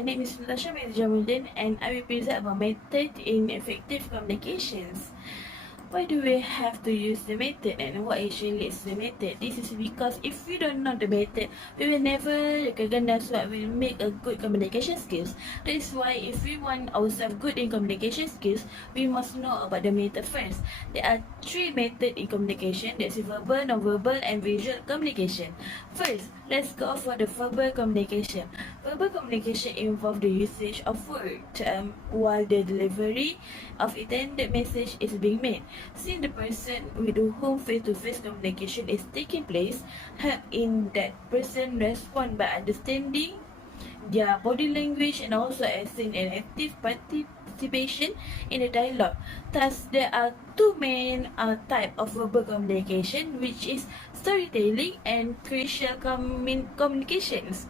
my name is Natasha Binti Jamaludin and I will present about method in effective communications. Why do we have to use the method and what actually is the method? This is because if we don't know the method, we will never recognize what will make a good communication skills. That is why if we want ourselves good in communication skills, we must know about the method first. There are three methods in communication. That's verbal, non-verbal and visual communication. First, let's go for the verbal communication. Verbal communication involves the usage of words while the delivery of intended message is being made. Since the person with whom face-to-face communication is taking place, help in that person respond by understanding their body language and also acting an active participation in the dialogue. Thus, there are two main types of verbal communication, which is storytelling and crucial communications.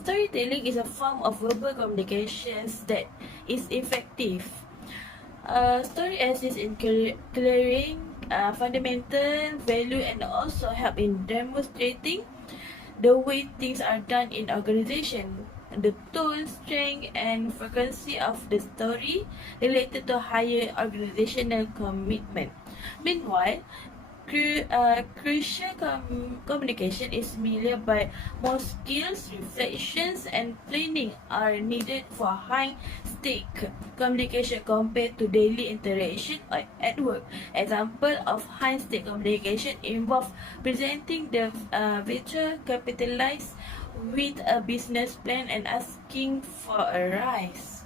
Storytelling is a form of verbal communications that is effective. Story assists in clearing fundamental value and also help in demonstrating the way things are done in organization. The tone, strength, and frequency of the story related to higher organizational commitment. Meanwhile, crucial communication is mediated by more skills, reflections, and planning are needed for high-stake communication compared to daily interaction at work. Example of high-stake communication involve presenting the venture capitalist with a business plan and asking for a rise.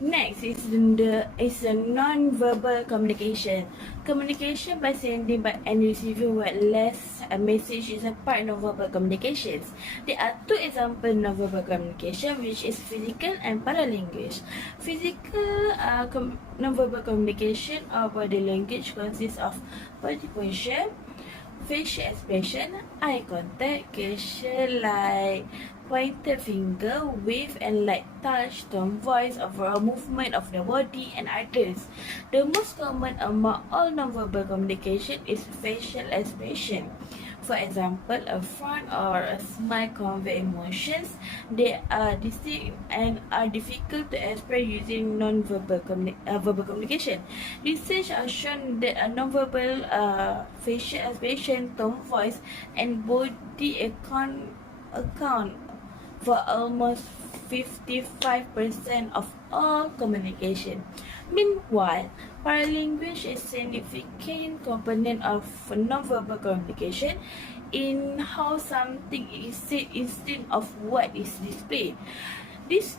Next is a non-verbal communication. Communication by sending and receiving wordless a message is a part of verbal communications. There are two examples of non-verbal communication, which is physical and paralanguage. Physical non-verbal communication or body language consists of body posture, facial expression, eye contact, gesture like pointed finger, wave and light touch, tone voice, overall movement of the body and others. The most common among all non-verbal communication is facial expression. For example, a frown or a smile convey emotions. They are distinct and are difficult to express using non-verbal verbal communication. Research has shown that a non-verbal facial expression, tone voice, and body account for almost 55% of all communication. Meanwhile, paralanguage is a significant component of non-verbal communication in how something is said instead of what is displayed. This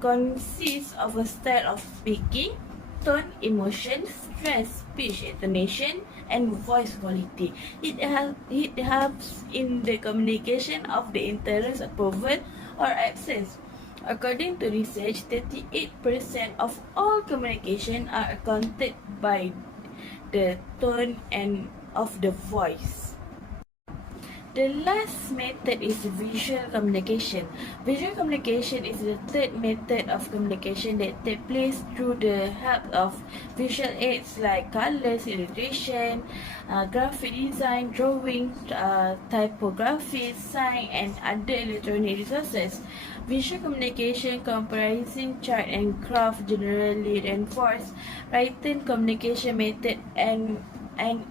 consists of a style of speaking, tone, emotion, stress, speech intonation, and voice quality. It helps in the communication of the interest, approval, or absence. According to research, 38% of all communication are accounted by the tone and of the voice. The last method is visual communication. Visual communication is the third method of communication that takes place through the help of visual aids like colors, illustration, graphic design, drawing, typography, sign, and other electronic resources. Visual communication comprising chart and graph generally reinforce written communication method and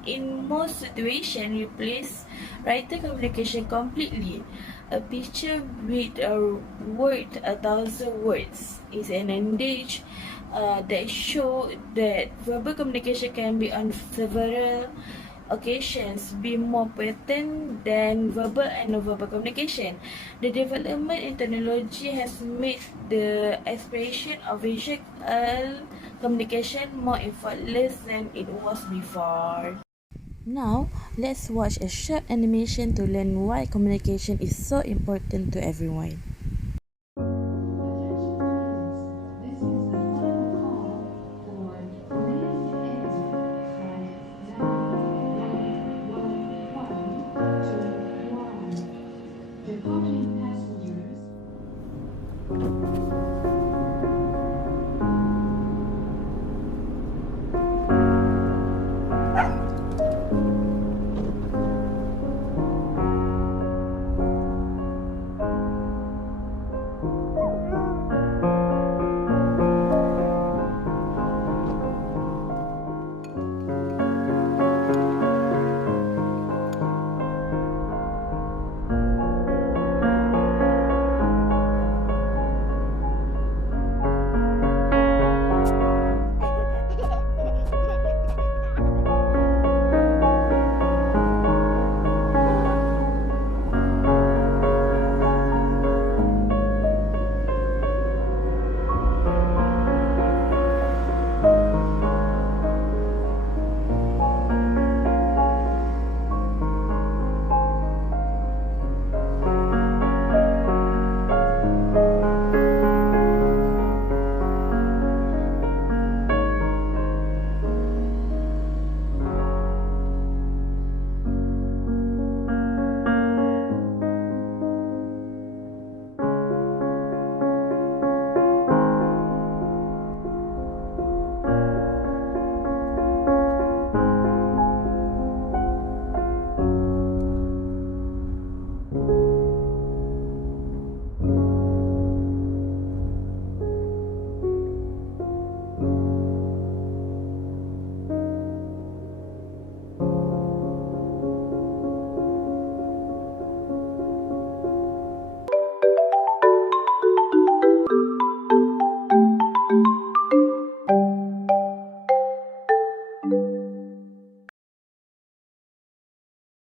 in most situations replace written communication completely. A picture with a word 1,000 words is an adage that show that verbal communication can be on several occasions be more potent than verbal and non-verbal communication. The development in technology has made the expression of visual communication more effortless than it was before. Now, let's watch a short animation to learn why communication is so important to everyone.